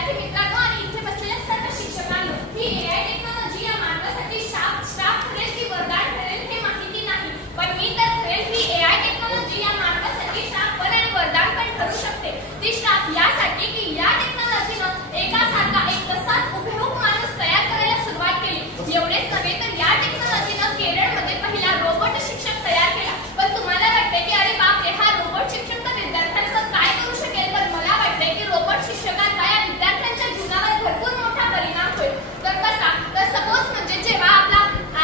विद्यार्थी मित्रांनो आणि इथे बसलेल्या सर्व शिक्षकांनो, ही एआय टेक्नॉलॉजी या मानवासाठी श्राप ठरेल की वरदान ठरेल हे माहिती नाही, पण मी तर ठरेल ही एआय टेक्नॉलॉजी या मानवासाठी श्राप पण आणि वरदान पण ठरू शकते। ती श्राप यासाठी की या टेक्नॉलॉजीनं एकासारखा एक तसाच हुबेहूब माणूस तयार करायला सुरुवात केली। एवढेच नव्हे तर या टेक्नॉलॉजीनं केरळमध्ये पहिला रोबोट शिक्षक तयार केला। पण तुम्हाला वाटते की अरे बापरे, हा रोबोट शिक्षक तर विद्यार्थ्यांचं काय करू शकेल? तर मला वाटते की रोबोट शिक्षकांचा या विद्यार्थ्यांच्या जीवनावर भरपूर मोठा परिणाम होईल। तर कसा? तर सपोज म्हणजे जेव्हा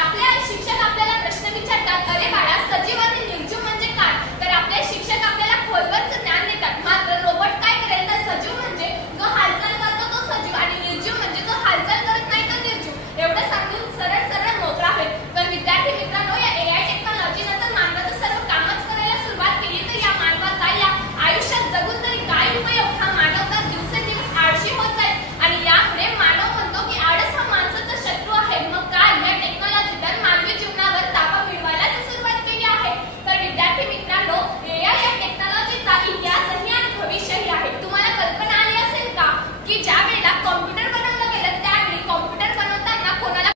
आपल्या शिक्षक आपल्याला प्रश्न विचारतात, अरे बाळा सजीव आणि निर्जीव म्हणजे काय? तर आपले शिक्षक आपल्याला खोलवरचं ज्ञान देतात। मात्र रोबोट काय करेल? तर सजीव म्हणजे जो हालचाल करतो तो सजीव आणि निर्जीव म्हणजे जो हालचाल करत नाही तो निर्जीव, एवढं सांगून सरळ सरळ मोकळा होईल। तर विद्यार्थी मित्रांनो, या एआय टेक्नॉलॉजीनं तर मानवाचं सर्व कामच करायला सुरुवात केली, तर या मानवाचा या आयुष्यात जगून तरी काय उपयोग? हा मानव तर दिवसेंदिवस आळशी होत जाईल आणि यामुळे मानव म्हणतो की आळस हा माणसाचा शत्रू आहे। मग काय, या टेक्नॉलॉजीनं मानवी जीवनावर ताबा मिळवायला सुरुवात केली आहे। तर विद्यार्थी मित्रांनो, एआय या टेक्नॉलॉजीचा इतिहासही आणि भविष्यही आहे। तुम्हाला कल्पना आली असेल का की ज्या वेळेला कॉम्प्युटर बनवलं गेलं त्यावेळी कॉम्प्युटर बनवताना कोणाला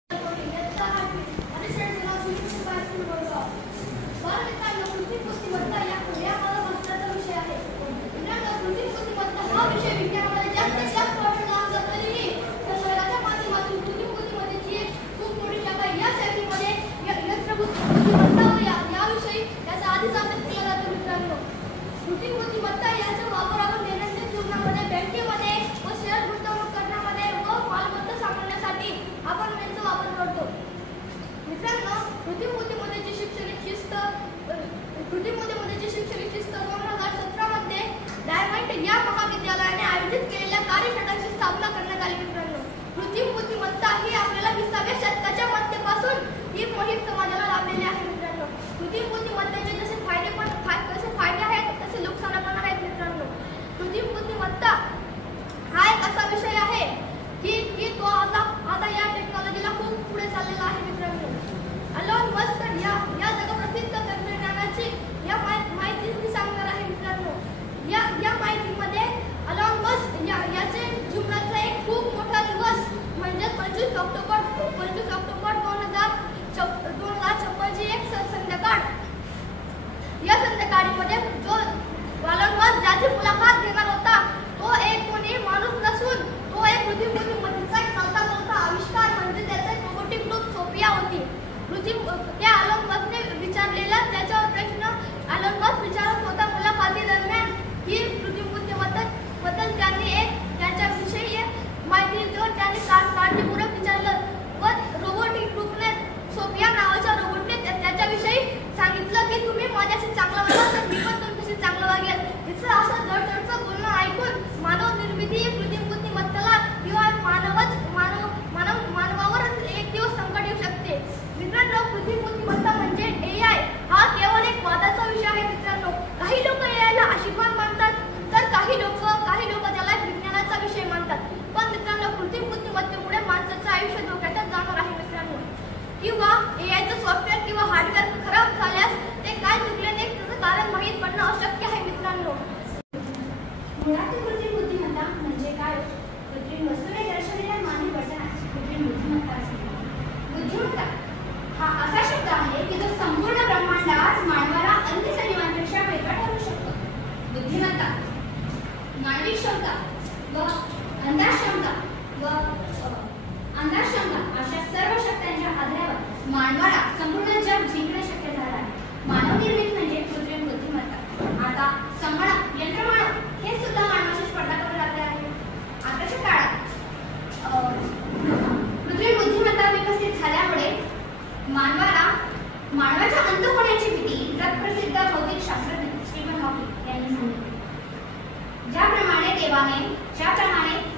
मानवाच्या अंत होण्याची भीती जगप्रसिद्ध भौतिक शास्त्रज्ञ स्टीफन हॉकिंग यांनी सांगितली। ज्याप्रमाणे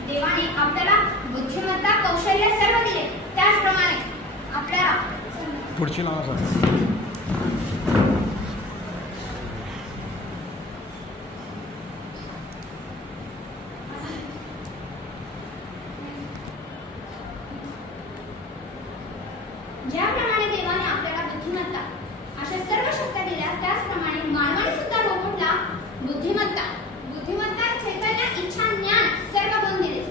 देवाने आपल्याला बुद्धिमत्ता कौशल्य सर्व दिले, त्याचप्रमाणे आपल्याला पुढची नाव सांगा। ज्याप्रमाणे देवाने आपल्याला बुद्धिमत्ता अशा सर्व शक्त्या दिल्या, त्याचप्रमाणे मानवाने सुद्धा रोबोटला बुद्धिमत्ता, चैतन्य, इच्छा, ज्ञान सर्व गुण दिले।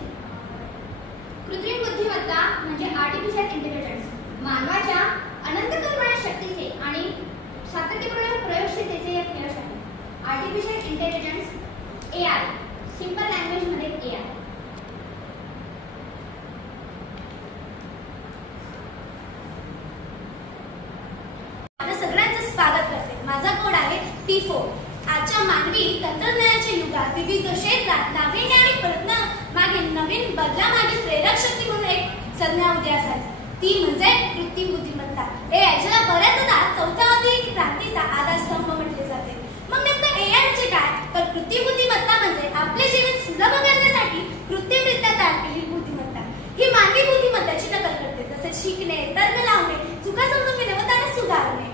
संज्ञा उदी असायची, ती म्हणजे कृत्रिम बुद्धिमत्ता. AI ज्याला बऱ्याचदा चौथ्या औद्योगिक क्रांतीचा आधारस्तंभ म्हटले जाते. मग नेमकं AI म्हणजे काय? तर कृत्रिम बुद्धिमत्ता म्हणजे आपले जीवन सुलभ करण्यासाठी कृत्रिमरित्या तयार केलेली बुद्धिमत्ता. ही मानवी बुद्धिमत्तेची नकल करते, जसे शिकणे, तर्क लावणे, चुका समजून घेणे व त्यांना सुधारणे.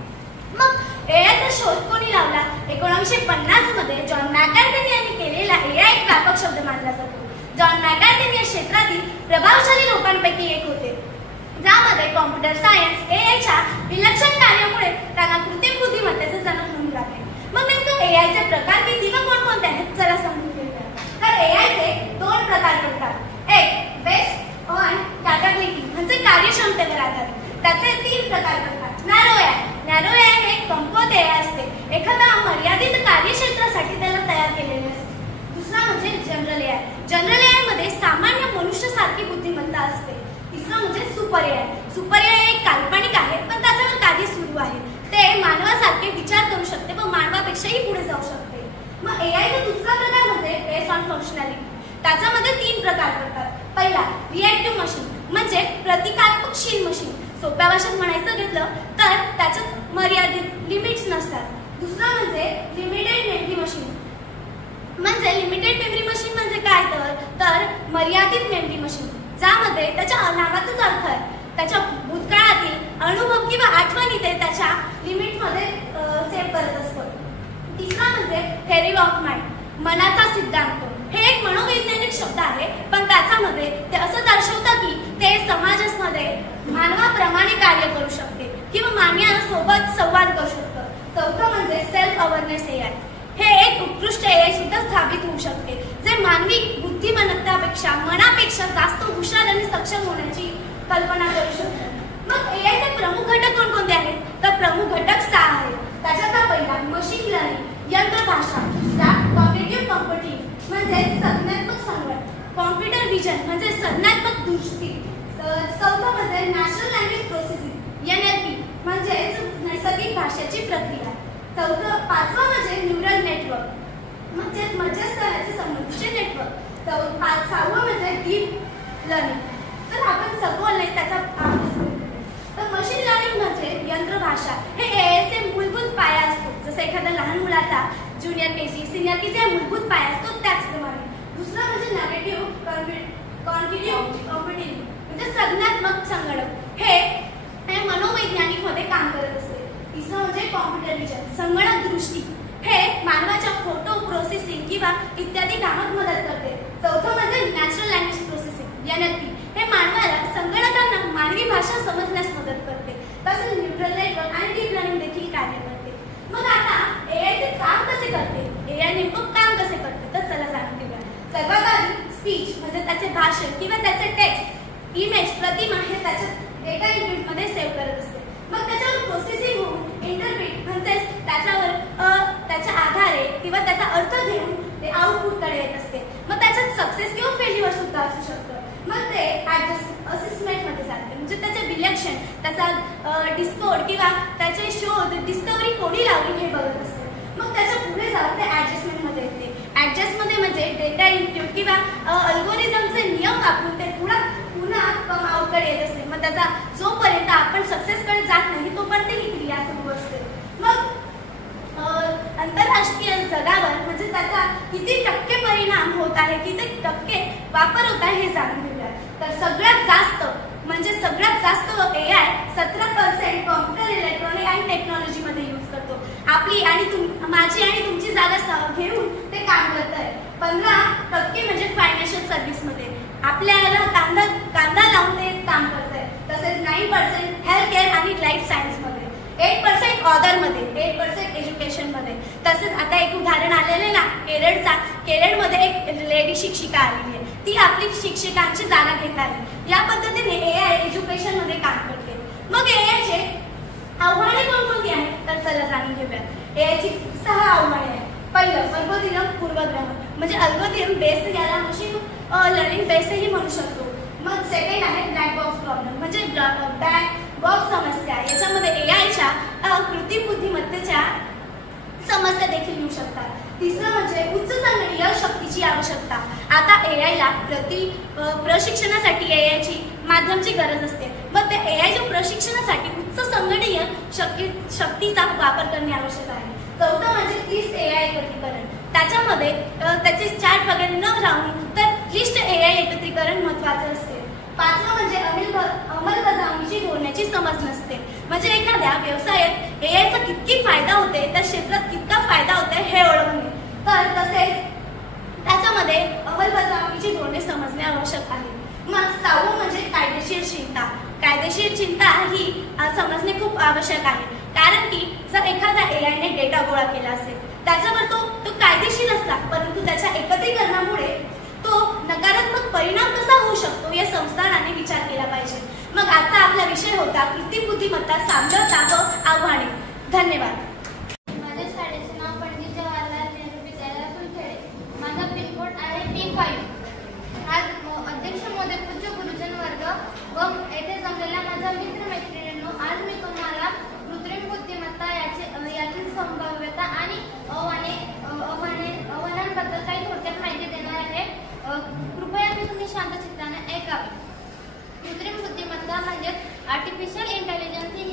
मग एआयचा शोध कोणी लावला? 1950 मध्ये जॉन मॅकार्थनी यांनी केलेला AI एक व्यापक शब्द मानला जातो. जॉन मॅकार्थनी या क्षेत्रातील प्रभावशाली लोकांपैकी एक होते, ज्यामध्ये कॉम्प्युटर सायन्स एआयच्या विलक्षण कार्यामुळे त्यांना कृत्रिम बुद्धिमत्तेचा जन्म होऊन लागले. मग नेमकं एआयचे प्रकार किती व कोणकोणते आहेत चला समजून घेऊया. तर एआयचे 2 प्रकार पडतात. एक बेस्ड ऑन कॅपेबिलिटी म्हणजे कार्यक्षमतेवर आधारित, त्याचे 3 प्रकार पडतात. नॅरो एआय हे कमकुवत एआय असते, एखादा मर्यादित कार्यक्षेत्रासाठी त्याला तयार केलेले असते. दुसरा म्हणजे जनरल एआय मध्ये सामान्य मनुष्यासारखी बुद्धिमत्ता असते. तिसरं म्हणजे सुपर एआय एक काल्पनिक आहे, पण त्याच्यावर कार्य सुरू आहे. ते मानवासारखे विचार करू शकते व मानवापेक्षाही पुढे जाऊ शकते. मग एआयचा दुसरा प्रकार म्हणजे बेस्ड ऑन फंक्शनॅलिटी. त्याच्यामध्ये 3 प्रकार पडतात. पहिला रिएक्टिव्ह मशीन म्हणजे प्रतिकात्मकशील मशीन. सोप्या भाषेत म्हणायचं घेतलं तर त्याच्यात मर्यादित लिमिट्स नसतात. दुसरा म्हणजे लिमिटेड मेमरी मशीन म्हणजे काय तर मर्यादित मेमरी मशीन, ज्यामध्ये त्याच्या नावाचाच अर्थ आहे त्याच्या भूतकाळातील अनुभव किंवा आठवणी ते त्याच्या लिमिटमध्ये सेव्ह करत असतं. तिसरा म्हणजे थेअरी ऑफ माइंड, मनाचा सिद्धांत. हे एक मनोवैज्ञानिक शब्द आहे, पण त्याच्यामध्ये ते असं दर्शवतं की ते समाजामध्ये मानवाप्रमाणे कार्य करू शकते किंवा मानवासोबत संवाद करू शकतं. चौथं म्हणजे सेल्फ अवेअरनेस एआय. हे एक उत्कृष्ट एआय सुद्धा स्थापित होऊ शकते, जे मानवी बुद्धिमत्तापेक्षा मनापेक्षा जास्त हुशार आणि सक्षम होण्याची कल्पना करू शकते. मग एआयचे प्रमुख घटक कोणकोणते आहेत? तर प्रमुख घटक 6 आहेत. त्याच्यातला पहिला मशीन लर्निंग यंत्र भाषा. दुसरा कॉग्निटिव्ह कॉम्प्युटिंग म्हणजे संज्ञात्मक संगणक. कॉम्प्युटर विजन म्हणजे संज्ञात्मक दृष्टी. चौथं म्हणजे नॅचरल लँग्वेज प्रोसेसिंग NLP म्हणजे नैसर्गिक भाषेची प्रक्रिया. पाचवं म्हणजे न्यूरल नेटवर्क म्हणजे मध्यस्थानाचे संबंधीचे नेटवर्क. 6वं म्हणजे डीप लर्निंग. तर आपण सखोल नाही त्याचा अभ्यास करूया. तर मशीन लर्निंग म्हणजे यंत्र भाषा. हे एआयचे मूलभूत पाया असतो, जसं एखाद्या लहान मुलाचा ज्युनियर केजी सिनियर केजी हा मूलभूत पाया असतो त्याचप्रमाणे. दुसरं म्हणजे नॅरेटिव्ह कॉग्निटिव्ह कॉम्प्युटिंग म्हणजे संज्ञात्मक संगणक. हे मनोवैज्ञानिक मध्ये काम करत असते. तिसरं म्हणजे कॉम्प्युटर विजन संगणक दृष्टी. हे मानवाच्या फोटो प्रोसेसिंग किंवा इत्यादी कामात मदत करते. चौथं म्हणजे नॅचरल लँग्वेज प्रोसेसिंग NLP. हे मानवाला संगणकांना मानवी भाषा समजण्यास मदत करते. तसेच न्यूरल नेटवर्क आणि डीप लर्निंग देखील कार्य करते. मग आता एआयचे काम कसे करते? एआय नेमकं काम कसे करते तर चला जाणून घेऊया. सर्वात आधी स्पीच म्हणजे त्याचे भाषण किंवा त्याचे टेक्स्ट, इमेज, प्रतिमा हे त्याच्या डेटा युनिटमध्ये सेव्ह करत असते. मग त्याच्यावर प्रोसेसिंग होऊन इंटरप्रिट म्हणजेच त्याच्या आधारे किंवा त्याचा अर्थ घेऊन ते आउटपुटकडे येत असते. मग त्याच्यात सक्सेस किंवा फेल्युअर सुद्धा असू शकतं. मग ते असेसमेंटमध्ये जाते म्हणजे त्याचे विलक्षण, त्याचा डिस्कोड किंवा त्याचे शोध डिस्कवरी कोणी लावली हे बघत असते. मग त्याच्या पुढे जाऊन ते ऍडजस्टमेंटमध्ये येते. ऍडजस्टमेंट म्हणजे डेटा इनपुट किंवा अल्गोरिदमचे नियम वापरून ते पुन्हा कम आउटकडे येत असते. मग त्याचा जोपर्यंत आपण सक्सेसकडे जात नाही तोपर्यंत ही क्रिया सुरू असते. मग आंतरराष्ट्रीय जगावर म्हणजे त्याचा किती टक्के परिणाम होत आहे, किती टक्के वापर होत आहे हे जाणून घेऊया. तर सगळ्यात जास्त एआय 17% कॉम्प्युटर इलेक्ट्रॉनिक आणि टेक्नॉलॉजी मध्ये यूज करतो. आपली आणि माझी आणि तुमची जागा घेऊन ते काम करत आहे. 15% म्हणजे फायनान्शियल सर्व्हिस मध्ये आपल्याला कांदा लावून ते काम करत आहे. तसेच 9% हेल्थ केअर आणि लाईफ सायन्स मध्ये, 8% ऑदर मध्ये, 8% एज्युकेशन मध्ये. तसेच आता एक उदाहरण आलेले ना केरळमध्ये एक लेडी शिक्षिका आलेली आहे, ती आपली शिक्षकांची जागा घेत आहे. या पद्धतीने एआय एज्युकेशन मध्ये काम करते. मग एआयचे आव्हाने कोणकोणती आहेत तर चला जाणून घेऊया. एआयची 6 आव्हाने आहेत. पहिलं अल्गोरिदम पूर्वग्रह म्हणजे अल्गोरिदम बेस याला मशीन लर्निंग बेसही म्हणू शकतो. मग सेकंड आहे ब्लॅक बॉक्स प्रॉब्लेम म्हणजे ब्लॅक बॉक्स समस्या. याच्यामध्ये एआयच्या कृत्रिम बुद्धिमत्तेच्या समस्या देखील येऊ शकतात. तिसरं म्हणजे उच्च संगणकीय शक्तीची आवश्यकता. आता एआयला प्रशिक्षणासाठी एआयची माध्यमची गरज असते. मग त्या एआयच्या प्रशिक्षणासाठी उच्च संगणकीय शक्तीचा वापर करणे आवश्यक आहे. चौथं म्हणजे क्लिष्ट एआय एकत्रीकरण. त्याच्यामध्ये त्याचे चॅट वगैरे न राहून तर क्लिष्ट एआय एकत्रीकरण महत्वाचे असते. पाचवं म्हणजे अंमलबजावणीची धोरणाची समज नसते. म्हणजे एखाद्या व्यवसायात एआयचा किती फायदा होते, त्या क्षेत्रात कितका फायदा होते हे ओळखणे. तर तसेच त्याच्यामध्ये अंमलबजावणीची धोरणे समजणे आवश्यक आहे. मग सहावं म्हणजे कायदेशीर चिंता. कायदेशीर चिंता ही समजणे खूप आवश्यक आहे. कारण की जर एखाद्या एआयने डेटा गोळा केला असेल त्याच्यावर तो कायदेशीर असता, परंतु त्याच्या एकत्रीकरणामुळे तो नकारात्मक परिणाम कसा होऊ शकतो या संस्थानाने विचार केला पाहिजे. मग आजचा आपला विषय होता कृत्रिम बुद्धिमत्ता, साम्यता व आव्हाने. धन्यवाद. माझ्या शाळेचे नाव पंडित जवाहरलाल नेहरू विद्यालय फुलखेडे. माझा पिनकोड आहे P5. आज अध्यक्ष महोदय, पूज्य गुरुजन वर्ग व येथे जमलेल्या माझ्या मित्रमैत्रिणींनो, आज मी तुम्हाला कृत्रिम बुद्धिमत्ता यातील संभाव्यता आणि आव्हानांबद्दल काही थोडक्यात माहिती देणार आहे. कृपया तुम्ही शांत चित्ताने ऐकावे. कृत्रिम बुद्धिमत्ता म्हणजे आर्टिफिशियल इंटेलिजन्स ही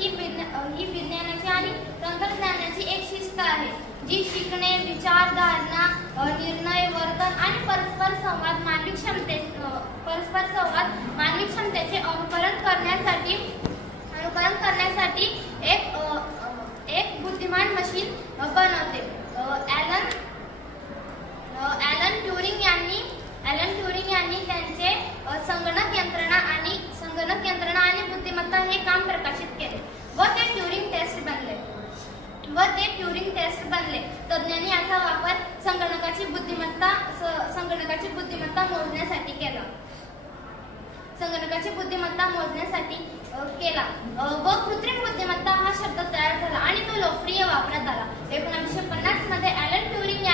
विज्ञानाची आणि तंत्रज्ञानाची एक शिस्त आहे जी शिकणे, विचारधारणा, निर्णय, वर्तन आणि परस्पर संवाद मानवी क्षमतेचे अनुकरण करण्यासाठी एक बुद्धिमान मशीन बनवते. ॲलन ट्युरिंग यांनी त्यांचे संगणक यंत्रणा आणि बुद्धिमत्ता हे काम प्रकाशित केले व ते ट्युरिंग टेस्ट बनले. तज्ञांनी याचा वापर संगणकाची बुद्धिमत्ता मोजण्यासाठी केला. व कृत्रिम बुद्धिमत्ता हा शब्द तयार झाला आणि तो लोकप्रिय वापरात आला. 1950 मध्ये ॲलन ट्युरिंग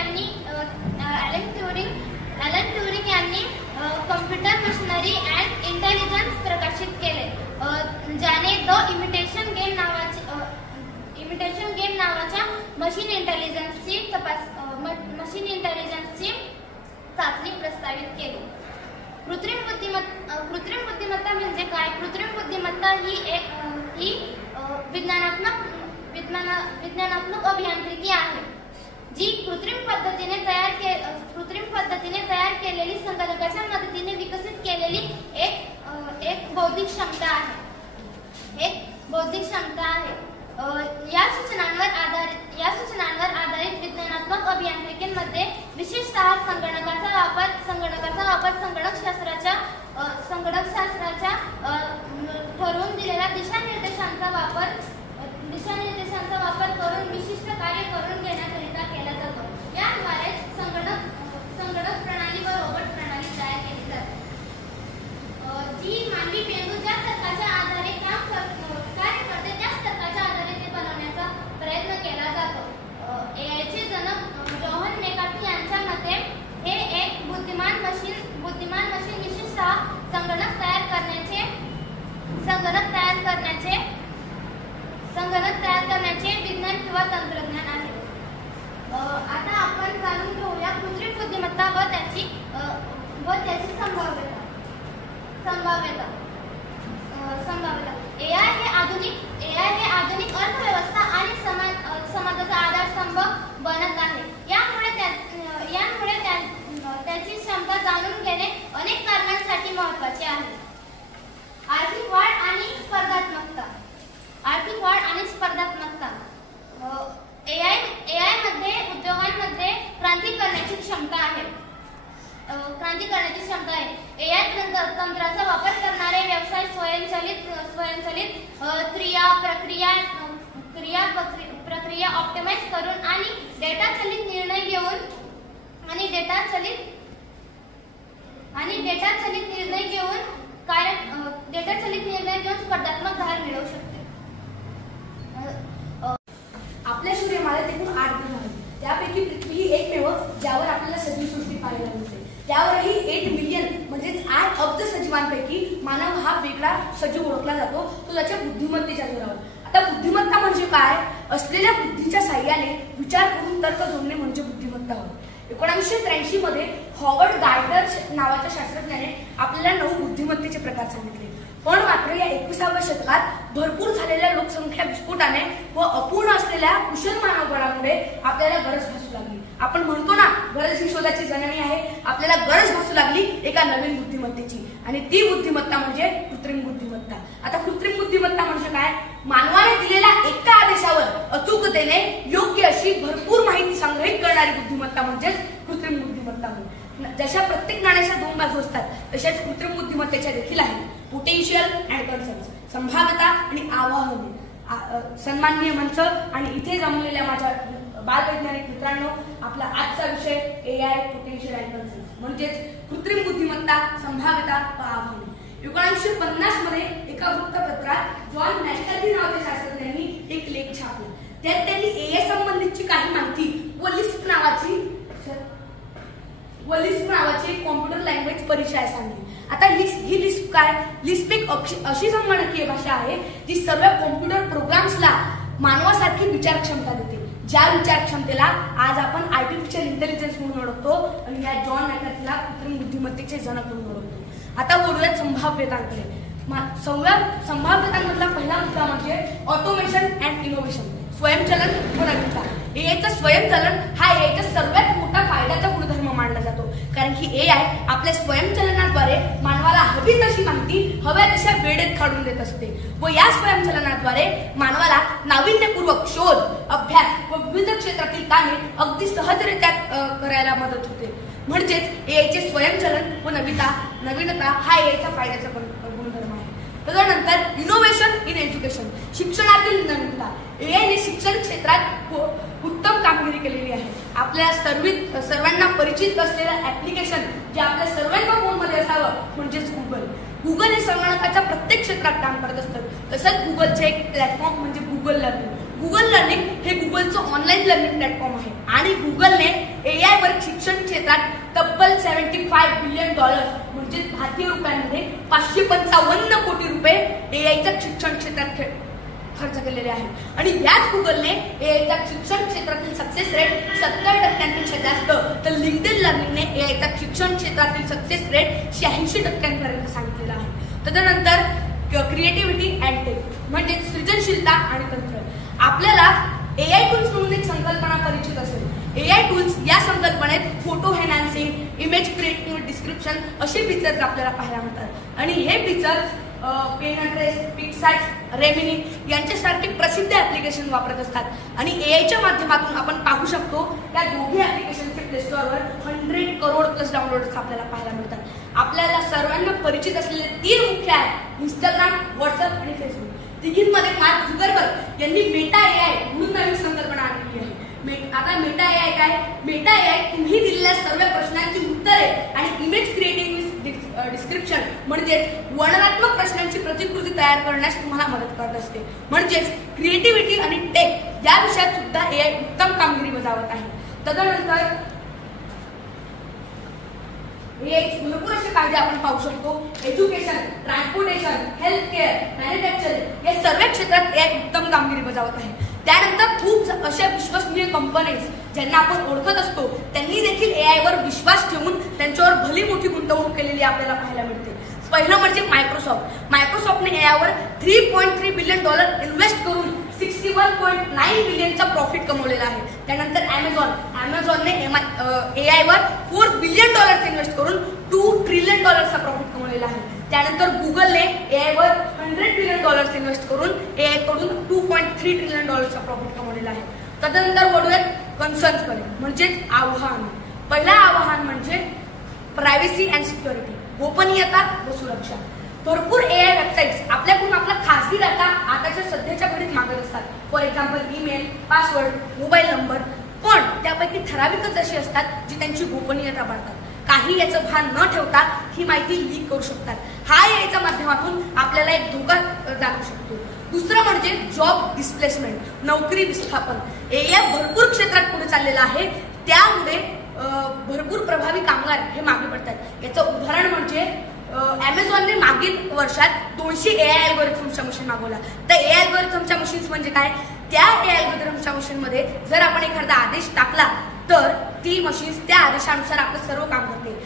यांनी कॉम्प्युटर मशिनरी अँड इंटेलिजन्स प्रकाशित केले, ज्याने द इमिटेशन गेम नावाच्या मशीन इंटेलिजन्सची चाचणी प्रस्तावित केली. कृत्रिम बुद्धिमत्ता म्हणजे काय? कृत्रिम बुद्धिमत्ता ही विज्ञानात्मक अभियांत्रिकी आहे जी कृत्रिम पद्धतीने तयार केलेली संगणकाच्या मदतीने विकसित केलेली एक बौद्धिक क्षमता आहे. या सूचनांवर आधारित विज्ञानात्मक अभियांत्रिकीमध्ये विशेषतः संगणकाचा वापर संगणकशास्त्राच्या ठरवून दिलेल्या दिशानिर्देशांचा वापर करून विशिष्ट कार्य करून घेण्याकरिता केला जातो. याद्वारे संगणक प्रणाली व रोबोट प्रणाली तयार केली जाते जी मानवी मेंदू ज्या तर्काच्या आधारे कार्य करते त्याच तर्काच्या आधारे ते बनवण्याचा प्रयत्न केला जातो. एआयचे जनक जॉन मेकार्थी यांच्या मते हे एक बुद्धिमान मशीन विशेषतः संगणक तयार करण्याचे विज्ञान किंवा तंत्रज्ञान आहे. आता आपण जाणून घेऊया कृत्रिम बुद्धिमत्ता व त्याची संभाव्यता. एआय हे आधुनिक अर्थव्यवस्था आणि समाजाचा आधारस्तंभ बनत आहे. यामुळे त्याची क्षमता जाणून घेणे अनेक कारणांसाठी महत्त्वाचे आहे. आर्थिक वाढ आणि स्पर्धात्मकता. एआय मध्ये उद्योगांमध्ये क्रांती करण्याची क्षमता आहे. एआय तंत्राचा वापर करणारे व्यवसाय स्वयंचलित प्रक्रिया ऑप्टिमाइज करून आणि डेटा चलित निर्णय घेऊन स्पर्धात्मक धार मिळवू शकते. आपल्या सूर्यमालेत एकूण 8 ग्रह आहेत. त्यापैकी पृथ्वी ही एकमेव ज्यावर आपल्याला सजीव सृष्टी पाहायला मिळते. त्यावरही 8 मिलियन म्हणजेच 8 अब्ज सजीवांपैकी मानव हा वेगळा सजीव ओळखला जातो, तो त्याच्या बुद्धिमत्तेच्या जोरावर. आता बुद्धिमत्ता म्हणजे काय? असलेल्या बुद्धीच्या साह्याने विचार करून तर्क जोडणे म्हणजे बुद्धिमत्ता. बुद्धिमत्ता होय. 1983 मध्ये हॉवर्ड गार्डनर नावाच्या शास्त्रज्ञाने आपल्याला 9 बुद्धिमत्तेचे प्रकार सांगितले. पण मात्र या 21व्या शतकात भरपूर झालेल्या लोकसंख्या विस्फोटाने व अपूर्ण असलेल्या कुशल मानवबळामुळे आपल्याला गरज भासू लागली. आपण म्हणतो ना, गरज ही शोधाची जननी आहे. आपल्याला गरज भासू लागली एका नवीन बुद्धिमत्तेची, आणि ती बुद्धिमत्ता म्हणजे कृत्रिम बुद्धिमत्ता. आता कृत्रिम बुद्धिमत्ता म्हणजे काय? मानवाने दिलेल्या एका आदेशावर अचूकतेने योग्य अशी भरपूर माहिती संग्रहित करणारी बुद्धिमत्ता म्हणजेच कृत्रिम बुद्धिमत्ता होय. जशा प्रत्येक नाण्याच्या 2 बाजू असतात, तशाच कृत्रिम बुद्धिमत्तेच्या देखील आहेत. पोटेन्शियल अँड कन्सर्न्स, संभाव्यता आणि आवाहने. सन्माननीय मंच आणि इथे जमलेल्या माझ्या बालवैज्ञानिक मित्रांनो, आपला आजचा विषय AI, पोटेन्शियल अँड कन्सर्न्स म्हणजेच कृत्रिम बुद्धिमत्ता, संभाव्यता व आवाहने. 1950 मध्ये एका वृत्तपत्रात जॉन मॅककार्थी नावाच्या शास्त्रज्ञांनी एक लेख छापला. त्यात त्यांनी AI संबंधीची काही माहिती व लिस्प नावाची कॉम्प्युटर लँग्वेज परिचय सांगली. आता ही लिस्प काय? लिस्प एक अशी संगणकीय भाषा आहे जी सर्व कॉम्प्युटर प्रोग्राम्सला मानवासारखी विचार क्षमता देते, ज्या विचार क्षमतेला आज आपण आर्टिफिशियल इंटेलिजन्स म्हणून ओळखतो आणि या जॉन मॅककार्थीला कृत्रिम बुद्धिमत्तेचे जनक म्हणून ओळखतो. आता बोलूयात संभाव्यतांकडे. संभाव्यतांमधला पहिला मुद्दा म्हणजे ऑटोमेशन अँड इनोव्हेशन, स्वयंचलन व नवीनता. एआयचं स्वयंचलन हा एआयचा सर्वात मोठा फायद्याचा गुणधर्म मानला जातो, कारण की एआय आपल्या स्वयंचलनाद्वारे मानवाला हवी तशी माहिती हव्या तशा वेळेत काढून देत असते व या स्वयंचलनाद्वारे मानवाला नाविन्यपूर्वक शोध, अभ्यास व विविध क्षेत्रातील कामे अगदी सहजरित्या करायला मदत होते. म्हणजेच एआयचे स्वयंचलन व नवीनता हा एआयचा फायद्याचा गुणधर्म आहे. त्यानंतर इनोव्हेशन इन एज्युकेशन, शिक्षणातील नवीनता. एआयने शिक्षण क्षेत्रात उत्तम कामगिरी केलेली आहे. आपल्या सर्वांना परिचित असलेलं ऍप्लिकेशन जे आपल्या सर्वांच्या फोनमध्ये असावं म्हणजेच गुगल हे संगणकाच्या प्रत्येक क्षेत्रात काम करत असतं. तसंच गुगलचे एक प्लॅटफॉर्म म्हणजे गुगल लर्निंग. गुगल लर्निंग हे गुगलचं ऑनलाईन लर्निंग प्लॅटफॉर्म आहे आणि गुगलने एआय वर शिक्षण क्षेत्रात तब्बल $75 बिलियन म्हणजे भारतीय रुपयांमध्ये 555 कोटी रुपये एआयच्या शिक्षण क्षेत्रात खर्च केलेले आहेत. आणि याच गुगलने एआयच्या शिक्षण क्षेत्रातील सक्सेस रेट 70% जास्त, तर लिंक्डइन लर्निंगने एआयच्या शिक्षण क्षेत्रातील सक्सेस रेट 86% सांगितलेला आहे. तदनंतर क्रिएटिव्हिटी अँड टेक म्हणजे सृजनशीलता आणि तंत्र. आपल्याला एआय टूल्स म्हणून एक संकल्पना परिचित असेल. एआय टूल्स या संकल्पनेत photo enhancing, image creating, description असे फीचर्स आपल्याला पाहायला मिळतात. आणि हे फीचर्स पेनट्रेस, पिक्सार्ट्स, रेमिनी यांच्यासारखे प्रसिद्ध ऍप्लिकेशन वापरत असतात. आणि एआयच्या माध्यमातून आपण पाहू शकतो त्या दोन्ही ऍप्लिकेशनचे प्ले स्टोअरवर 100 करोड प्लस डाउनलोड्स आपल्याला पाहायला मिळतात. आपल्याला सर्वांना परिचित असलेले 3 मुख्य ऍप इंस्टाग्राम, व्हॉट्सअप आणि फेसबुक. तिघींमध्ये मार्क झुकरबर्ग यांनी मेटा एआय म्हणून नवीन संकल्पना आणली आहे. आता मेटा एआय काय? मेटा एआय तुम्ही दिलेल्या सर्व प्रश्नांची उत्तरे आणि इमेज क्रिएटिंग डिस्क्रिप्शन म्हणजेच वर्णनात्मक प्रश्नांची प्रतिकृती तयार करण्यास तुम्हाला मदत करत असते. म्हणजेच क्रिएटिव्हिटी आणि टेक या विषयात सुद्धा एआय उत्तम कामगिरी बजावत आहे. तदनंतर भरपूर असे कायदे आपण पाहू शकतो. Education, transportation, health care, manufacturing या सर्व क्षेत्रात एआय उत्तम कामगिरी बजावत आहे. त्यानंतर खूप अशा विश्वसनीय कंपनीज ज्यांना आपण ओळखत असतो त्यांनी देखील एआय वर विश्वास ठेवून त्यांच्यावर भली मोठी गुंतवणूक केलेली आपल्याला पाहायला मिळते. पहिलं म्हणजे मायक्रोसॉफ्टने एआयवर $3.3 बिलियन इन्व्हेस्ट करून 61.9 बिलियनचा प्रॉफिट कमवलेला आहे. त्यानंतर अमेझॉनने एआयवर $4 बिलियन इन्व्हेस्ट करून $2 ट्रिलियन प्रॉफिट कमवलेला आहे. त्यानंतर गुगलने एआयवर $100 बिलियन इन्व्हेस्ट करून एआय कडून $2.3 ट्रिलियन प्रॉफिट कमवलेला आहे. तदनंतर वळूयात कन्सर्न्सकडे म्हणजेच आव्हान. पहिलं आव्हान म्हणजे प्रायव्हसी अँड सिक्युरिटी, गोपनीयता व सुरक्षा. भरपूर एआय वेबसाईट्स आपल्याकडून आपला खासगी डाटा आताच्या सध्याच्या घडीत मागत असतात. For example email, password, mobile number. पण त्यापैकी ठराविकच अशी असतात जी त्यांची गोपनीयता पाळतात. काही याचं भान न ठेवता ही माहिती लीक करू शकतात. हा एआयच्या माध्यमातून आपल्याला एक धोका जाणवू शकतो. दुसरं म्हणजे जॉब डिस्प्लेसमेंट, नोकरी विस्थापन. एआय भरपूर क्षेत्रात पुढे चाललेला आहे, त्यामुळे भरपूर प्रभावी कामगार हे मागे पडतात. याचं उदाहरण म्हणजे अमेझॉनने मागील वर्षात 200 एआय अल्गोरिथमच्या मशीन मागवला. तर एआय अल्गोरिथमच्या मशीन्स म्हणजे काय? त्या एआय अल्गोरिथमच्या मशीनमध्ये जर आपण एखादा आदेश टाकला तर ती मशीन्स त्या आदेशानुसार आपलं सर्व काम करते.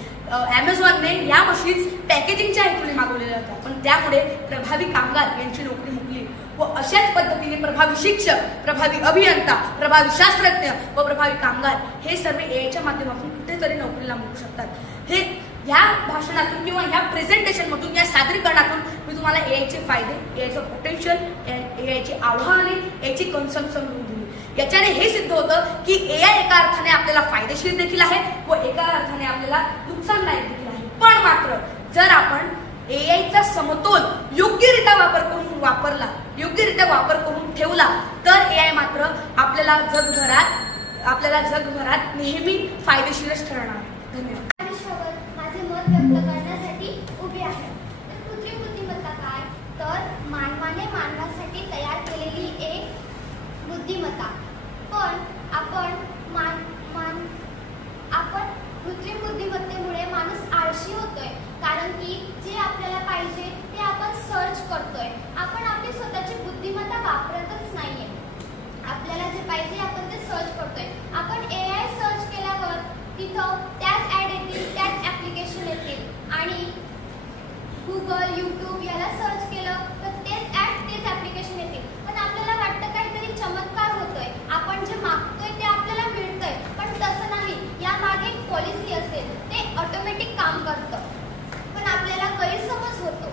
ॲमेझॉनने या मशीन्स पॅकेजिंगच्या हेतूने मागवलेल्या होत्या, पण त्यामुळे प्रभावी कामगार यांची नोकरी मुकली व अशाच पद्धतीने प्रभावी शिक्षक, प्रभावी अभियंता, प्रभावी शास्त्रज्ञ व प्रभावी कामगार हे सर्व एआयच्या माध्यमातून कुठेतरी नोकरीला मुकू शकतात. हे या भाषणातून किंवा ह्या प्रेझेंटेशनमधून, या सादरीकरणातून मी तुम्हाला एआयचे फायदे, एआयचं पोटेन्शियल, एआयची आव्हाने, एआयची कन्सर्न समजून दिली. याच्याने हे सिद्ध होतं की एआय एका अर्थाने आपल्याला फायदेशीर देखील आहे व एका अर्थाने आपल्याला नुकसानदायक देखील आहे. पण मात्र जर आपण एआयचा समतोल योग्यरित्या योग्यरित्या वापर करून ठेवला तर एआय मात्र आपल्याला जगभरात नेहमी फायदेशीरच ठरणार आहे. धन्यवाद. आयुष्यावर माझे मत व्यक्त करण्यासाठी उभी आहे. तर कृत्रिम बुद्धिमत्ता काय? तर मानवाने मानवासाठी तयार केलेली एक बुद्धिमत्ता. पण आपण कृत्रिम बुद्धिमत्तेमुळे माणूस आळशी होतोय, कारण की जे आपल्याला पाहिजे ते आपण सर्च करतोय. आपण आपली स्वतःची बुद्धिमत्ता वापरतच नाहीये. आपल्याला जे पाहिजे आपण ते सर्च करतोय. आपण एआय सर्च केल्यावर तिथं त्याच ॲड येतील, त्याच ॲप्लिकेशन येतील आणि गुगल, यूट्यूब याला सर्च केलं तर तेच ॲड, तेच ॲप्लिकेशन येतील. पण आपल्याला वाटतं काहीतरी चमत्कार होतोय, आपण जे मागतोय ते आपल्याला मिळतंय, पण तसं नाही. यामागे एक पॉलिसी असेल, ते ऑटोमॅटिक काम करतं, पण आपल्याला गैरसमज होतो.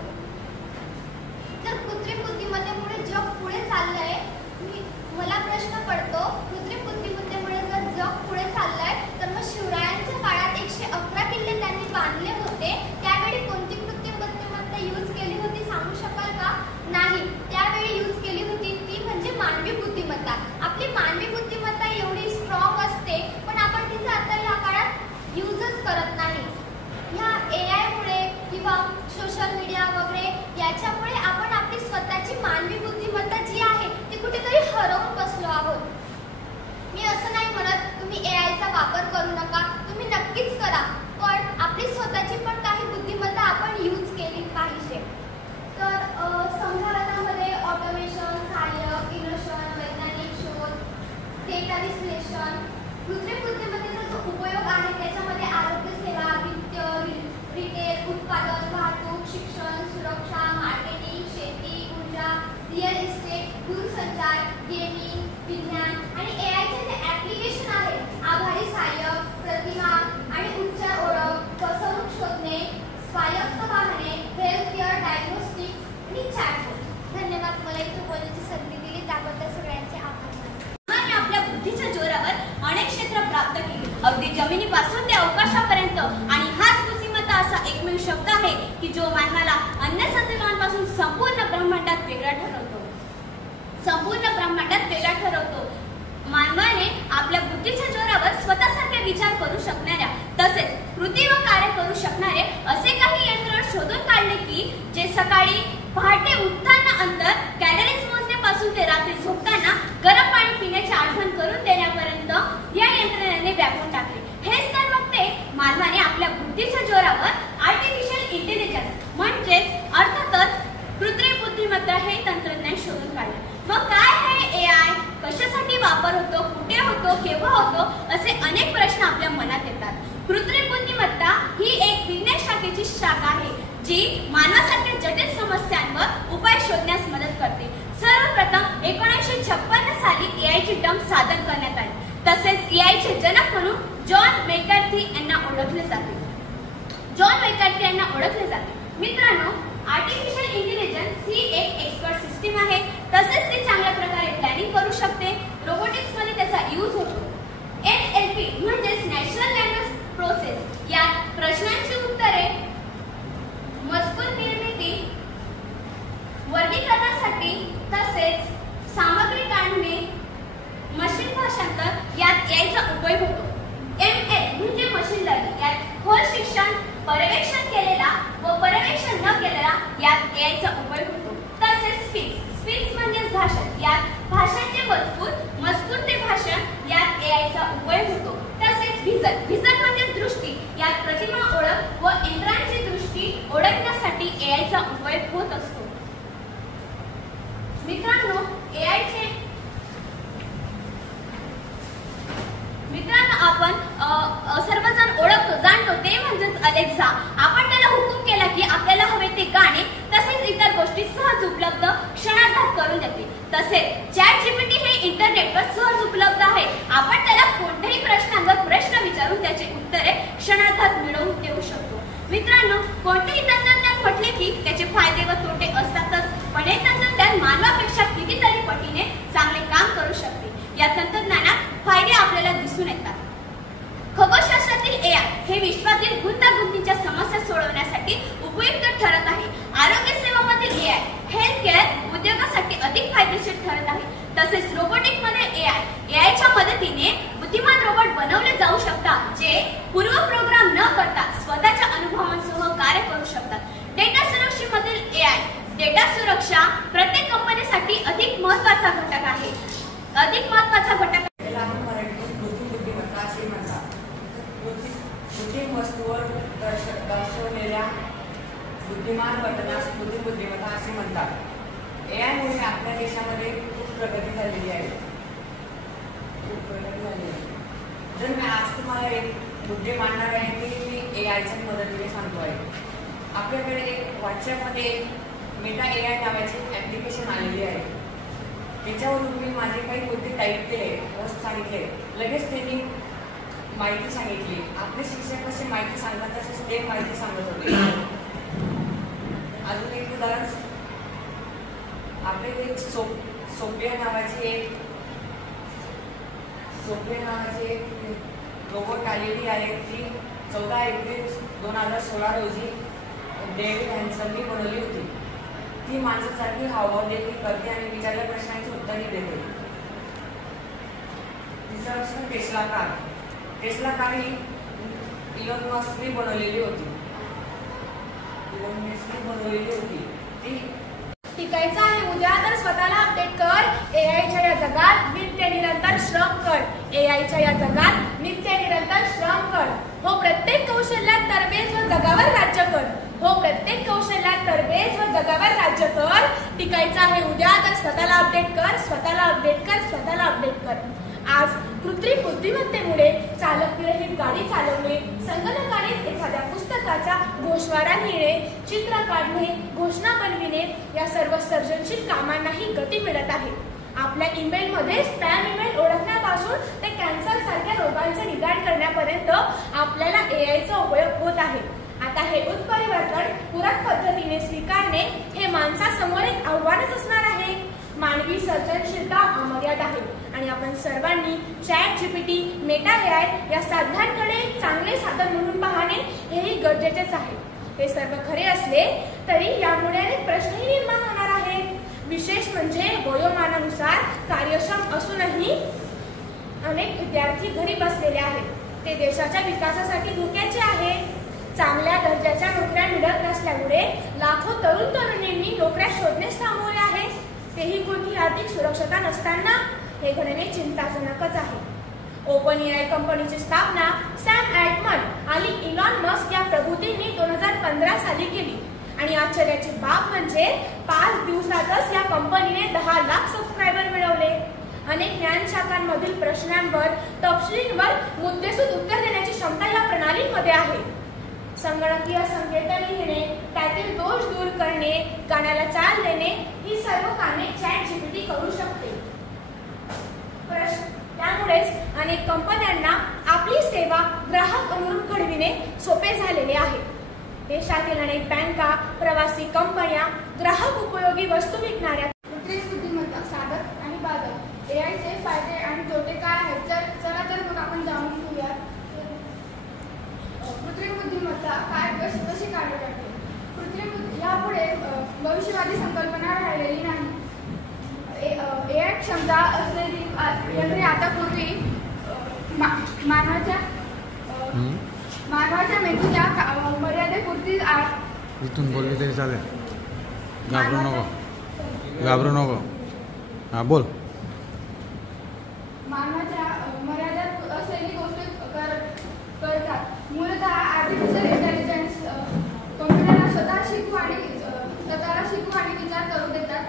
जर कृत्रिम बुद्धिमत्तेमुळे जग पुढे चाललंय, मला प्रश्न पडतो, कृत्रिम बुद्धिमत्तेमुळे जर जग पुढे चाललंय तर मग शिवरायांच्या काळात 111 किल्ले त्यांनी बांधले होते, त्यावेळी कोणती कृत्रिम बुद्धिमत्ता यूज केली होती सांगू शकाल का? नाही, त्यावेळी यूज केली होती ती म्हणजे मानवी बुद्धिमत्ता. आपली मानवी बुद्धिमत्ता एवढी स्ट्रॉंग असते, पण आपण तिचा आता या काळात यूजच करत नाही. ह्या एआयमुळे किंवा सोशल मीडिया वगैरे याच्यामुळे आपण आपली स्वतःची मानवी बुद्धिमत्ता जी आहे ती कुठेतरी हरवून बसलो आहोत. मी असं नाही म्हणत तुम्ही एआयचा वापर करू नका, तुम्ही नक्कीच करा, पण आपली स्वतःची पण काही बुद्धिमत्ता आपण यूज केली पाहिजे. तर संगणकामध्ये ऑटोमेशन, सहाय्यक, इनोव्हेशन, वैज्ञानिक शोध, डेटा विश्लेषण, कृत्रिम बुद्धिमत्तेचा जो उपयोग आहे त्याच्यामध्ये आरोग्य सेवा, वित्त, रिटेल, उत्पादन, वाहतूक, शिक्षण, सुरक्षा, मार्केटिंग, शेती, ऊर्जा, रिअल इस्टेट, दूरसंचार, गेमिंग, विज्ञान आणि एआयचे जे ॲप्लिकेशन आहेत, आभारी सहाय्यक, प्रतिमा आणि उच्चार ओळख, फसवणूक शोधणे, स्वायत्त वाहने, हेल्थ केअर, डायग्नोस्टिक्स आणि चॅटबॉट. धन्यवाद. मला इथे बोलण्याची संधी दिली त्याबद्दल सगळ्यांचे आभार. मानवाने आपल्या बुद्धीच्या जोरावर अनेक क्षेत्र प्राप्त केली, अगदी जमिनीपासून ते अवकाशापर्यंत. आणि हाच बुद्धिमत्ता असा एकमेव शब्द आहे की जो मानवाला अन्य सजीवांपासून संपूर्ण ब्रह्मांडात वेगळा ठरवतो. मानवाने आपल्या बुद्धीच्या जोरावर स्वतःसारखे विचार करू शकणाऱ्या तसेच कृती व कार्य करू शकणारे असे काही यंत्र शोधून काढले की जे सकाळी पहाटे उठताना अंतर, कॅलरीज मोजण्यापासून ते रात्री झोपताना गरम पाणी पिण्याची आठवण करून देण्यापर्यंत या यंत्रणेने व्यापून टाकले. हेच तर मग ते मानवाने आपल्या बुद्धीच्या जोरावर आर्टिफिशियल इंटेलिजन्स म्हणजेच अर्थातच कृत्रिम बुद्धिमत्ता हे तंत्रज्ञान शोधून काढले. मग काय आहे एआय, कशासाठी वापर होतो, कुठे होतो, केव्हा होतो, असे अनेक प्रश्न आपल्या मनात येतात. कृत्रिम बुद्धिमत्ता ही एक विज्ञान शाखेची शाखा आहे जी मानवासारख्या जटिल समस्यांवर उपाय शोधण्यास मदत करते. सर्वप्रथम 1956 साली एआयची टर्म सादर करण्यात आली. तसेच एआयचे जनक म्हणून जॉन मॅककार्थी यांना ओळखले जाते. मित्रांनो, आर्टिफिशियल इंटेलिजन्स ही एक एक्सपर्ट सिस्टीम आहे. तसेच ती चांगल्या प्रकारे प्लॅनिंग करू शकते. रोबोटिक्स मध्ये त्याचा यूज होतो. NLP म्हणजेच नॅचरल लँग्वेज प्रोसेस, यात प्रश्नांची उत्तरे, मजकूर निर्मिती, वर्गीकरणासाठी तसेच सामग्री काढणे, मशीन भाषांतर यात एआयचा उपयोग होतो. ML म्हणजे मशीन लर्निंग, यात खोल शिक्षण, पर्यवेक्षण केलेला व पर्यवेक्षण न केलेला यात एआयचा उपयोग होतो. तसेच स्पीच म्हणजेच भाषण, यात भाषांचे मजकूर ते भाषण यात एआयचा उपयोग होतो. तसेच व्हिजन म्हणजे दृष्टी, यात प्रतिमा ओळख व यंत्रांची दृष्टी ओळखण्यासाठी एआयचा उपयोग होत असतो. मित्रांनो, आपण अलेक्सा, आपण त्याला हुकूम केला की आपल्याला हवे ते गाणे तसेच इतर गोष्टी सहज उपलब्ध क्षणार्धात करून देते. तसेच चॅट जीपीटी हे इंटरनेटवर सहज उपलब्ध आहे. आपण त्याला कोणत्याही प्रश्नांवर प्रश्न विचारून त्याची उत्तरे क्षणार्धात मिळवून देऊ शकतो. मित्रांनो, कोणतेही तंत्रज्ञान म्हटले की त्याचे फायदे व तोटे असतातच, पण हे तंत्रज्ञान मानवापेक्षा कितीतरी पटीने चांगले काम करू शकते. या तंत्रज्ञानात फायदे आपल्याला दिसून येतात. खगोलशास्त्रातील एआय हे विश्वातील गुंतागुंतीच्या समस्या सोडवण्यासाठी उपयुक्त ठरत आहे. आरोग्य सेवांमधील एआय हेल्थ केअर उद्योगासाठी अधिक फायदेशीर ठरत आहे. तसेच रोबोटिक मध्ये एआयच्या मदतीने बुद्धिमान रोबोट बनवले जाऊ शकतात जे पूर्व प्रोग्राम न करता स्वतःच्या अनुभवांसह कार्य करू शकतात. डेटा सुरक्षेमधील एआय डेटा सुरक्षा प्रत्येक कंपनीसाठी अधिक महत्त्वाचा घटक आहे. कृत्रिम वस्तूवर दर्शवलेल्या बुद्धिमान वर्तनास कृत्रिम बुद्धिमत्ता असे म्हणतात. एआयमुळे आपल्या देशामध्ये खूप प्रगती झालेली आहे. जर मी आज तुम्हाला एक मुद्दे मांडणार आहे की मी एआयच्या मदतीने सांगतो आहे. आपल्याकडे एक व्हॉट्सॲपमध्ये मेटा एआय नावाची ॲप्लिकेशन आलेली आहे. त्याच्यावरून मी माझे काही मुद्दे टाईप केले, पोस्ट सांगितले, लगेच त्यांनी माहिती सांगितली. आपले शिक्षक कसे माहिती सांगतात तसेच ते माहिती सांगत होते. अजून एक उदाहरण, आपले एक सोफिया नावाची एक रोबोट आलेली आहे. ती 14 एप्रिल 2016 रोजी डेव्हिड हॅन्सननी बनवली होती. ती माणसासारखी हावभाव देखील करते आणि विचारलेल्या प्रश्नांची उत्तरे देते. तिसरा प्रश्न, टेस्ला कार ही इलॉन मस्कने बनवलेली होती. ती टिकायचं आहे उद्या तर स्वतःला अपडेट कर. एआयच्या या जगात नित्य निरंतर श्रम कर. एआयच्या या जगात नित्य निरंतर श्रम कर. हो प्रत्येक कौशल्यात तरबेज व जगावर राज्य कर. हो प्रत्येक कौशल्यात तरबेज व जगावर राज्य कर. टिकायचं आहे उद्या तर स्वतःला अपडेट कर. स्वतःला अपडेट कर. स्वतःला अपडेट कर. आज कृत्रिम बुद्धिमत्तेमुळे चालकविरहित गाडी चालवणे, संगणकानेच एखाद्या पुस्तकाचा गोषवारा लिहिणे, चित्र काढणे, घोषणा बनविणे या सर्व सर्जनशील कामांनाही गती मिळत आहे. आपल्या ईमेलमध्ये स्पॅम ईमेल ओळखण्यापासून ते कॅन्सर सारख्या रोगांचे निदान करण्यापर्यंत आपल्याला एआयचा उपयोग होत आहे. आता हे उत्परिवर्तन पूरक पद्धतीने स्वीकारणे हे माणसासमोर एक आव्हानच असणार आहे. मानवी सर्जनशीलता अमर्याद आहे आणि आपण सर्वांनी चॅट जीपीटी, मेटा एआय या साधनांकडे चांगले साधन म्हणून पाहणे हेही गरजेचेच आहे. हे सर्व खरे असले तरी यामुळे अनेक प्रश्नही निर्माण होणार आहेत. विशेष म्हणजे वयोमानानुसार कार्यक्षम असूनही अनेक विद्यार्थी घरी बसलेले आहेत. ते देशाच्या विकासासाठी धोक्याचे आहे. चांगल्या दर्जाच्या नोकऱ्या मिळत नसल्यामुळे लाखो तरुण तरुणींनी नोकऱ्या शोधण्यास थांबवले आहे. तेही कोणती आर्थिक सुरक्षता नसताना हे घडणे चिंताजनकच आहे. ओपन एआय कंपनीची स्थापना सॅम अल्टमन आणि इलॉन मस्क या प्रभूतींनी 2015 साली केली आणि आश्चर्याची बाब म्हणजे 5 दिवसातच या कंपनीने 10 लाख सबस्क्रायबर मिळवले. अनेक ज्ञानशाखांमधील प्रश्नांवर तपशीलवर मुद्देसूद उत्तर देण्याची क्षमता या प्रणालीमध्ये आहे. संगणकीय संकेत लिहिणे, त्यातील दोष दूर करणे, गाण्याला चाल देणे ही सर्व कामे चॅट जीपीटी करू शकते. त्यामुळेच अनेक कंपन्यांना आपली सेवा ग्राहक अनुरूप घडविणे सोपे झालेले आहे. देशातील अनेक बँका, प्रवासी कंपन्या, ग्राहक उपयोगी वस्तू विकणाऱ्या कृत्रिम बुद्धिमत्ता साधक आणि बाधक एआयचे फायदे आणि तोटे काय आहेत चला तर मग आपण जाणून घेऊया. कृत्रिम बुद्धिमत्ता कशी कार्य करते. यापुढे भविष्यवादी संकल्पना राहिलेली नाही. एआय क्षमता असलेली यंत्रे आता पूर्वी मानवाच्या मेंदूच्या मर्यादेपुरती इथून बोलली तरी चालेल. घाबरू नको. हां बोल. मानवाच्या मर्यादेत असलेली गोष्ट करतात. मूलतः आर्टिफिशियल इंटेलिजन्स कॉम्प्युटरला स्वतःला शिकू आणि विचार करू देतात.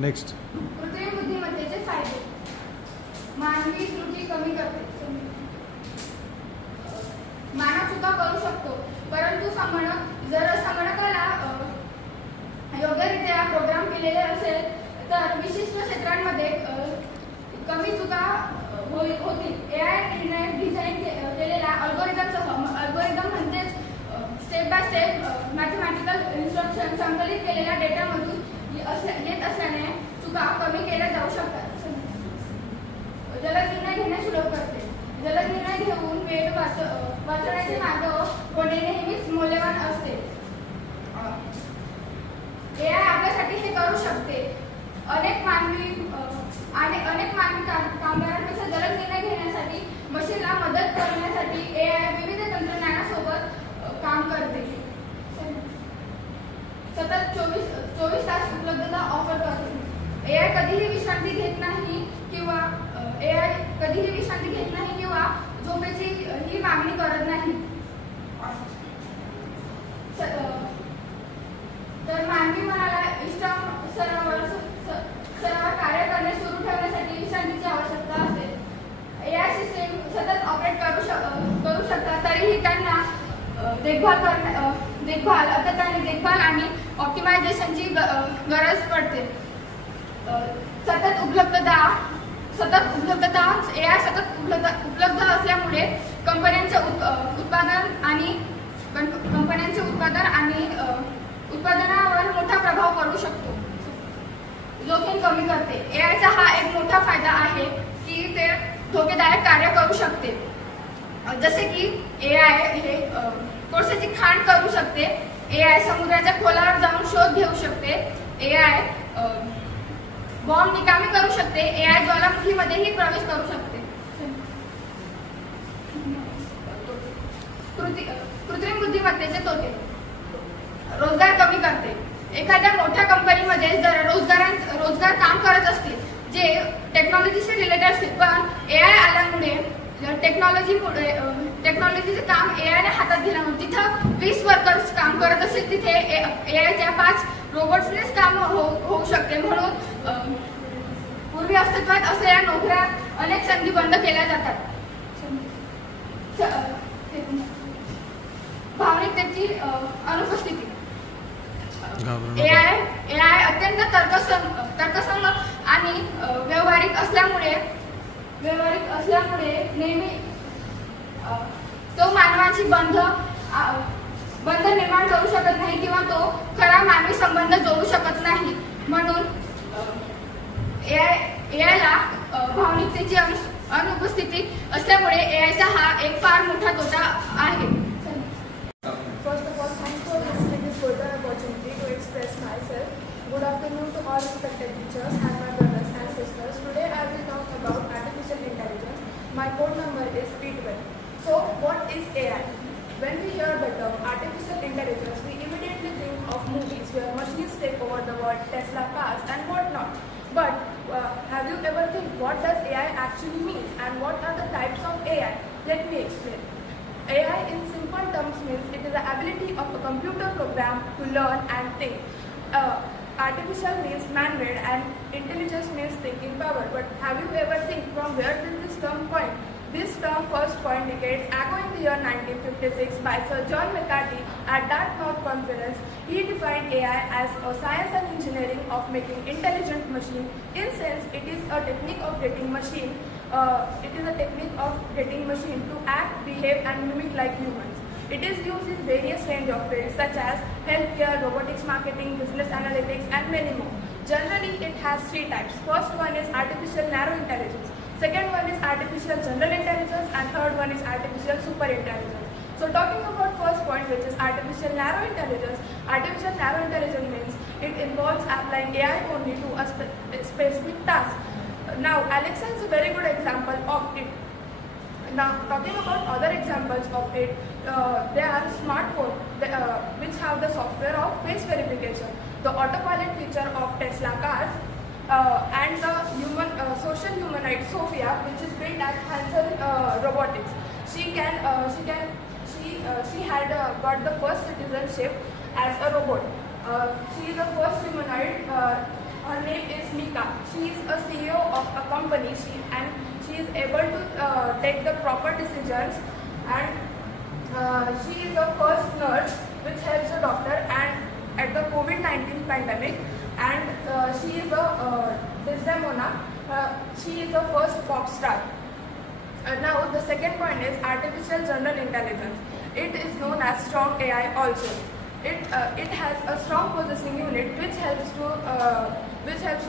नेक्स्ट. कृत्रिम बुद्धिमत्तेचे फायदे. मानवी त्रुटी कमी करते. मानव चुका करू शकतो, परंतु जर संगणकाला योग्यरित्या प्रोग्राम केलेले असेल तर विशिष्ट क्षेत्रांमध्ये कमी चुका होतील. AI डिझाईन केलेल्या अल्गोरिदम म्हणजेच step by step mathematical instruction संकलित केलेल्या डेटामधून येत असल्याने चुका कमी केल्या जाऊ शकतात. जलद निर्णय घेणे सुलभ करते. जलद निर्णय घेऊन वेळ वाचवण्याचे मार्ग होणे नेहमीच मौल्यवान असते. AI आपल्यासाठी हे करू शकते. अनेक मानवी कामगारांपेक्षा जलद निर्णय घेण्यासाठी मशीनला मदत करण्यासाठी AI विविध तंत्रज्ञानासोबत काम करते. सतत 24 तास उपलब्धता ऑफर करते. AI कधीही विश्रांती घेत नाही किंवा झोपेची ही मागणी करत नाही. तर मानवी मनाला इष्टतम स्तरावर कार्य करणे सुरू ठेवण्यासाठी विश्रांतीची आवश्यकता असते. AI सिस्टीम सतत ऑपरेट करू शकतात, तरीही त्यांना देखभाल आणि ऑप्टिमायझेशनची गरज पडते. सतत उपलब्धता AI सतत उपलब्ध असल्यामुळे कंपन्यांचे उत्पादन आणि उत्पादनावर मोठा प्रभाव पडू शकतो. जोखीम कमी करते. AIचा हा एक मोठा फायदा आहे की ते धोकेदायक कार्य करू शकते. जसे की AI हे कोळशाची खाण करू शकते. AI समुद्राच्या खोलावर जाऊन शोध घेऊ शकते. AI बॉम्ब निकामी करू शकते. AI ज्वालामुखीमध्येही प्रवेश करू शकते. कृत्रिम बुद्धिमत्तेचे तोटे. रोजगार कमी करते. एखाद्या मोठ्या कंपनीमध्ये जर रोजगार काम करत असतील जे टेक्नॉलॉजीशी रिलेटेड असतील, पण AI आल्यामुळे टेक्नॉलॉजीचे काम AI ने हातात घेण्यामुळे जिथं 20 वर्कर्स काम करत असतील तिथे AIच्या 5 रोबोट्सनेच काम होऊ शकते. म्हणून पूर्वी अस्तित्वात असलेल्या नोकऱ्या अनेक संधी बंद केल्या जातात. भावनिकतेची अनुपस्थिती. AI अत्यंत तर्कसंग आणि व्यावहारिक असल्यामुळे नेहमी तो मानवाची बंध निर्माण करू शकत नाही किंवा तो खरा मानवी संबंध जोडू शकत नाही. म्हणून AI ला भावनिकतेची अनुपस्थिती असल्यामुळे AIचा हा एक फार मोठा तोटा आहे. First of all, thanks for listening this golden opportunity to express myself. Good afternoon to all respected teachers and my brothers and sisters. Today I will talk about artificial intelligence. My code number is P12. So, what is AI? When we hear the term artificial intelligence, we immediately think of movies where machines take over the world, Tesla cars and whatnot. But have you ever think what does AI actually mean and what are the types of AI? Let me explain. AI in simple terms means it is the ability of a computer program to learn and think. Artificial means man-made and intelligence means thinking power. But have you ever think from where did this term point? This term first coined decades ago in the year 1956 by Sir John McCarthy at Dartmouth Conference. He defined AI as a science and engineering of making intelligent machine. In sense, it is a technique of getting machine. To act, behave, and mimic like humans. It is used in various range of fields such as healthcare, robotics, marketing, business analytics, and many more. Generally, it has 3 types. First one is artificial narrow intelligence. Second one is artificial general intelligence, and third one is artificial super intelligence. So talking about first point, which is artificial narrow intelligence. Artificial narrow intelligence means it involves applying AI only to a specific task. Now, Alexa is a very good example of it. Now, talking about other examples of it, there are smartphones which have the software of face verification, the autopilot feature of Tesla cars, and the social humanoid Sophia, which is built at Hanson Robotics. She had got the first citizenship as a robot. She is the first humanoid. Her name is Mika. She is a CEO of a company. She is able to take the proper decisions, and She is the first nurse which helps the doctor and at the COVID-19 pandemic, and she is a Desdemona. She is the first pop star. Now the second point is artificial general intelligence. It is known as strong AI also. It has a strong processing unit which helps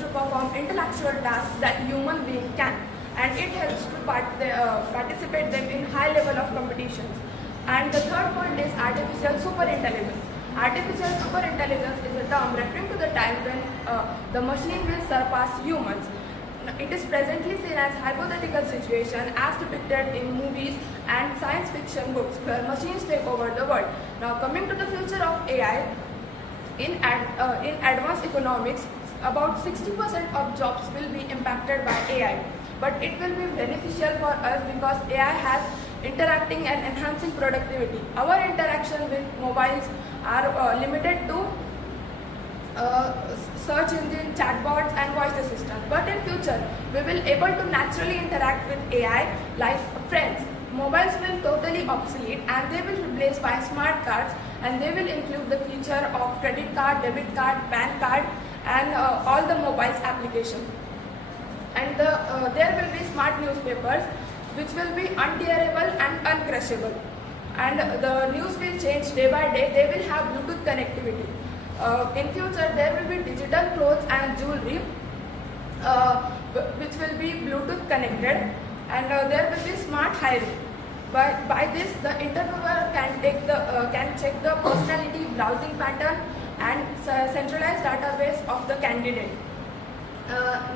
to perform intellectual tasks that human being can, and it helps to participate them in high level of competitions. And the third point is artificial superintelligence. Artificial superintelligence is a term referring to the time when the machine will surpass humans. It is presently seen as hypothetical situation as depicted in movies and science fiction books where machines take over the world. Now coming to the future of AI, in advanced economics, about 60% of jobs will be impacted by AI. But it will be beneficial for us because AI has interacting and enhancing productivity. Our interaction with mobiles are limited to search engine, chatbots and voice assistant. But in future, we will able to naturally interact with AI like friends. Mobiles will totally obsolete and they will replace by smart cards, and they will include the feature of credit card, debit card, PAN card and all the mobiles application. And there will be smart newspapers which will be untearable and uncrushable. And the news will change day by day. They will have Bluetooth connectivity. In future, there will be digital clothes and jewelry which will be Bluetooth connected, and there will be smart hiring. By this, the interviewer can check the personality, browsing pattern, and centralized database of the candidate.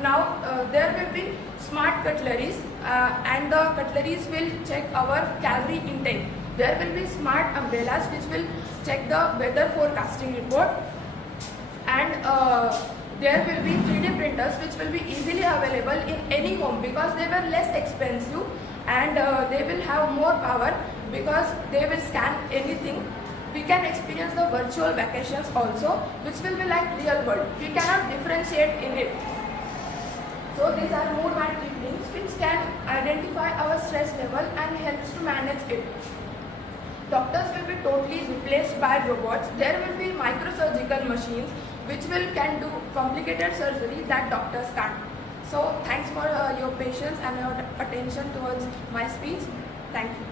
Now there will be smart cutleries, and the cutleries will check our calorie intake. There will be smart umbrellas which will check the weather forecasting report, and there will be 3D printers which will be easily available in any home because they were less expensive, and they will have more power because they will scan anything. We can experience the virtual vacations also, which will be like real world. We cannot differentiate in it. So these are mood and feelings which can identify our stress level and helps to manage it. Doctors will be totally replaced by robots. There will be microsurgical machines which can do complicated surgery that doctors can't. So thanks for your patience and your attention towards my speech. Thank you.